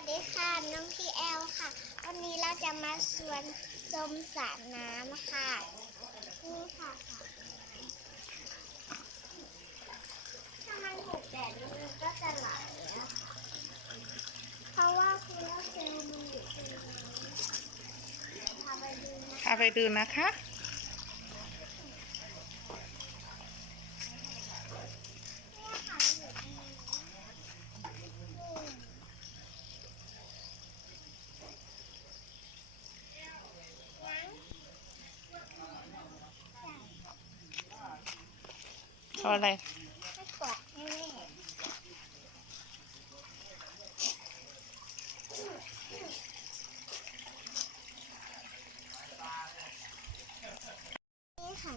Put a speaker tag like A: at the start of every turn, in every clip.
A: ดีค่ะน้องพี่แอลค่ะวันนี้เราจะมาสวนชมสระน้ำค่ะนี่ค่ะถ้ามันถูกแดดมันก็จะไหลอะค่ะเพราะว่าโซลาร์เซลล์มันอยู่ตรงนี้พาไปดูนะ
B: พาไปดูนะคะ
A: เนี่ยค่ะมันอยู่ตรงนี้
B: เอาอะไร
A: ไม่กดให้แม่นี่ค่ะ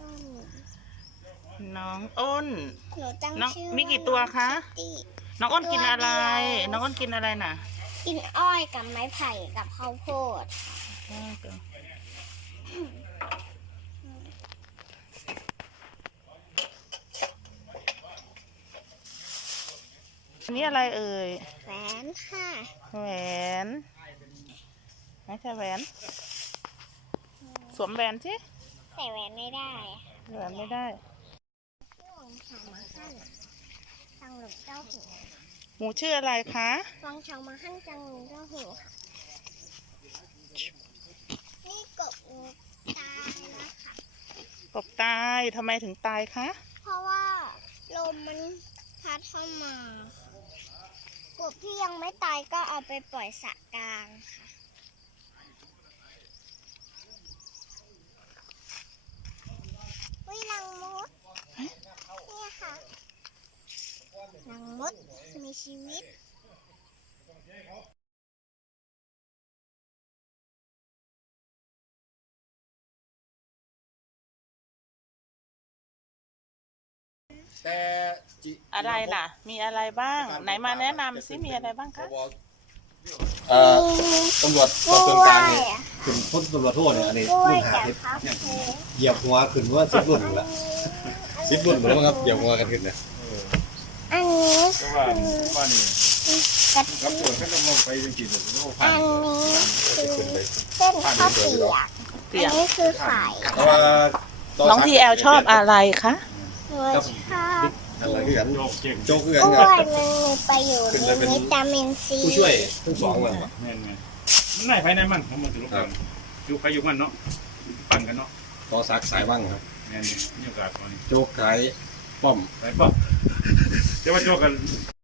A: น้องอ้น
B: น้องอ้น
A: หนูตั้ง
B: น้อง
A: ชื่อ
B: มีกี่ตัวคะ
A: น้องคิตตี้
B: น้องอ้นกินอะไร
A: ตัวเดียว
B: น้องอ้นกินอะไรน่ะ
A: กินอ้อยกับไม้ไผ่กับข้าวโพด
B: อันนี้อะไรเอ่ย
A: แหวนค่ะ
B: แหวนไม่ใช่แหวน สวมแหวนสิ
A: ใส่แหวนไม่ได้
B: แหวนไม่ได้
A: ชื่อวังชางมาหั่นจังหลงเจ้าหู
B: หมูชื่ออะไรคะ
A: วังชางมาหั่นจังหลงเจ้าหูค่ะนี่กบงูตายนะคะ
B: กบตายทำไมถึงตายคะ
A: เพราะว่าลมมันพัดเข้ามา กบที่ยังไม่ตายก็เอาไปปล่อยสระกลางค่ะวิลังมดเนี่ยค่ะลังมดมีชีวิต
C: แต่
B: อะไรน่ะ มีอะไรบ้าง ไหนมาแนะนำซิมีอะไรบ้างคะ
C: ตำรวจสอบสวนกลางเนี่ยขึ้นพ้นตำรวจโทษเนี่ยอันนี้
A: กล้วย
C: รุ่นหา
A: จาก
C: ทิพย์
A: พับ
C: เนี่ย
A: เพชร
C: เหยียบหัวขึ้นว่าสิบรุ่นหมดละสิบรุ่นหมดแล้วมั้งครับเหยียบหัวกันขึ้นเนี่ย
A: อันนี้
D: ก็ว่าว่านี่
A: กะ
D: กับ
A: ทิ
D: ปวดก็ต้องลงไปจริงๆเลยต้อง
A: อั
D: ผ่าน
A: นนี้คือเส้นข้าวเปียกอันนี้คือไข่
C: เพราะว่า
B: น้องทีแอลชอบอะไรคะ
A: หนูชอบ
C: อะไรคือกัน
D: โยกเก่ง
C: โจ๊กคือกัน
A: กล้
C: ครั
A: ว
C: บ
A: ยมันมีประโยชน์มีวิตามินซี
C: ผู้ช่วยทั้งสองเลย
D: แม่นไงมันไหนภายในมันของมันถือลูกกันอยู่ใครอยู่มันเนาะปั่นกันเนาะ
C: ต่อซักสายว่างครับ
D: แม่นมีโอกาสตอนนี้
C: โจ๊กขายป้อม
D: ไปป่ะเดี๋ยวมาโจกัน